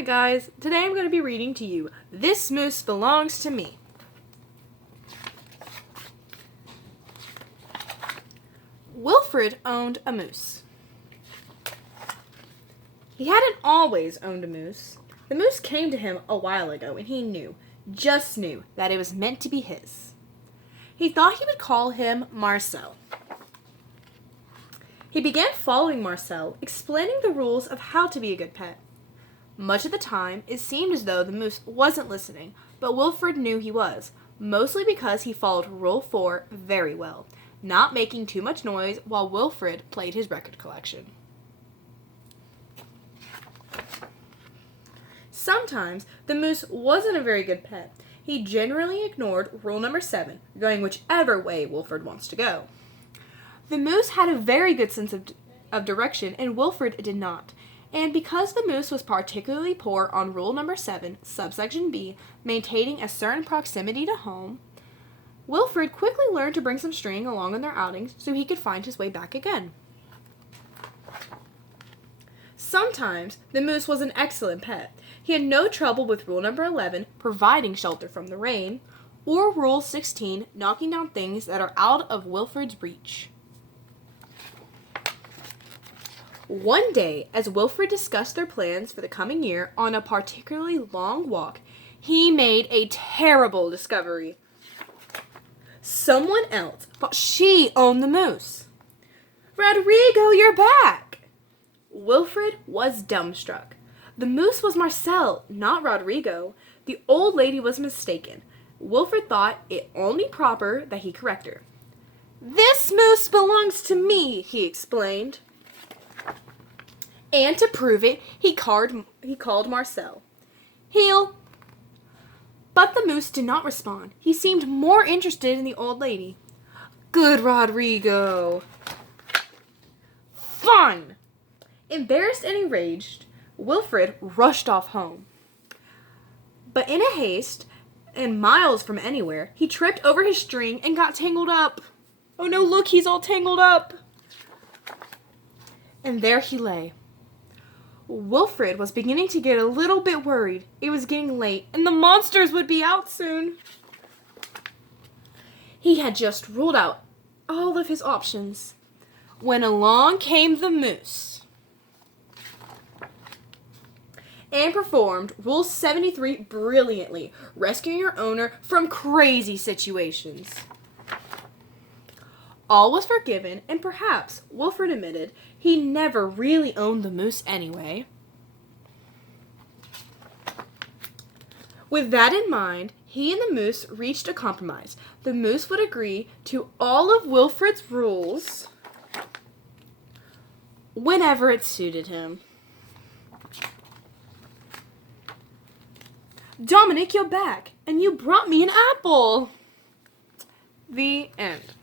Hi guys, today I'm going to be reading to you This Moose Belongs to Me. Wilfred owned a moose. He hadn't always owned a moose. The moose came to him a while ago and he knew, just knew, that it was meant to be his. He thought he would call him Marcel. He began following Marcel, explaining the rules of how to be a good pet. Much of the time, it seemed as though the moose wasn't listening, but Wilfred knew he was, mostly because he followed Rule 4 very well, not making too much noise while Wilfred played his record collection. Sometimes, the moose wasn't a very good pet. He generally ignored Rule number 7, going whichever way Wilfred wants to go. The moose had a very good sense of direction, and Wilfred did not. And because the moose was particularly poor on Rule number 7, subsection B, maintaining a certain proximity to home, Wilfred quickly learned to bring some string along on their outings so he could find his way back again. Sometimes, the moose was an excellent pet. He had no trouble with Rule number 11, providing shelter from the rain, or Rule 16, knocking down things that are out of Wilfred's reach. One day, as Wilfred discussed their plans for the coming year on a particularly long walk, he made a terrible discovery. Someone else thought she owned the moose. "Rodrigo, you're back!" Wilfred was dumbstruck. The moose was Marcel, not Rodrigo. The old lady was mistaken. Wilfred thought it only proper that he correct her. "This moose belongs to me," he explained. And to prove it, he called Marcel. "Heel." But the moose did not respond. He seemed more interested in the old lady. "Good Rodrigo." "Fine." Embarrassed and enraged, Wilfred rushed off home. But in a haste, and miles from anywhere, he tripped over his string and got tangled up. Oh no, look, he's all tangled up. And there he lay. Wilfred was beginning to get a little bit worried. It was getting late, and the monsters would be out soon. He had just ruled out all of his options when along came the moose and performed Rule 73 brilliantly, rescuing your owner from crazy situations. All was forgiven, and perhaps, Wilfred admitted, he never really owned the moose anyway. With that in mind, he and the moose reached a compromise. The moose would agree to all of Wilfred's rules whenever it suited him. "Dominic, you're back, and you brought me an apple." The end.